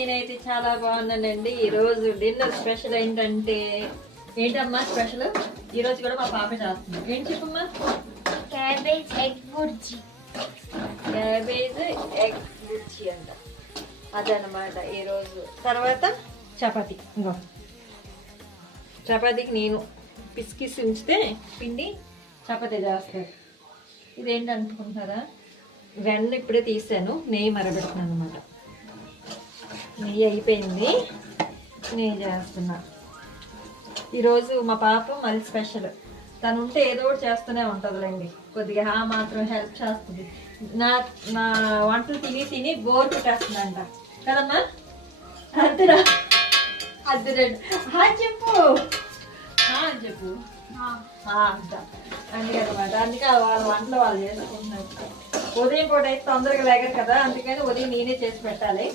నేనైతే చాలా బాగున్నానండి. ఈరోజు డిన్నర్ స్పెషల్ ఏంటమ్మా స్పెషల్? ఈరోజు కూడా మా పాప చేస్తుంది. ఏం చెప్పమ్మా? Cabbage egg bhurji. Cabbage egg bhurji అంట. అదనమాట ఈరోజు. తర్వాత చపాతి. ఇంకో చపాతీకి నేను పిసికిసి ఉంచితే పిండి చపాతీ చేస్తారు. ఇదేంటి అనుకుంటున్నారా? వెన్న ఇప్పుడే తీసాను, నెయ్యి మరబెడుతున్నాను అనమాట. నెయ్యి అయిపోయింది, నెయ్యి చేస్తున్నా. ఈరోజు మా పాప మళ్ళీ స్పెషల్. తను ఉంటే ఏదో ఒకటి చేస్తూనే ఉంటుందిలేండి. కొద్దిగా మాత్రం హెల్ప్ చేస్తుంది. నా వంటలు తిని తిని బోర్ పెట్టేస్తుందంట కదమ్మా. అంతేనా? అద్దరండి చెప్పు చెప్పు అంట. అందుకనమాట, అందుకే వాళ్ళ వంటలు వాళ్ళు చేసుకుంటున్నారు. ఉదయం పూట అయితే తొందరగా లేగరు కదా, అందుకని ఉదయం నేనే చేసి పెట్టాలి.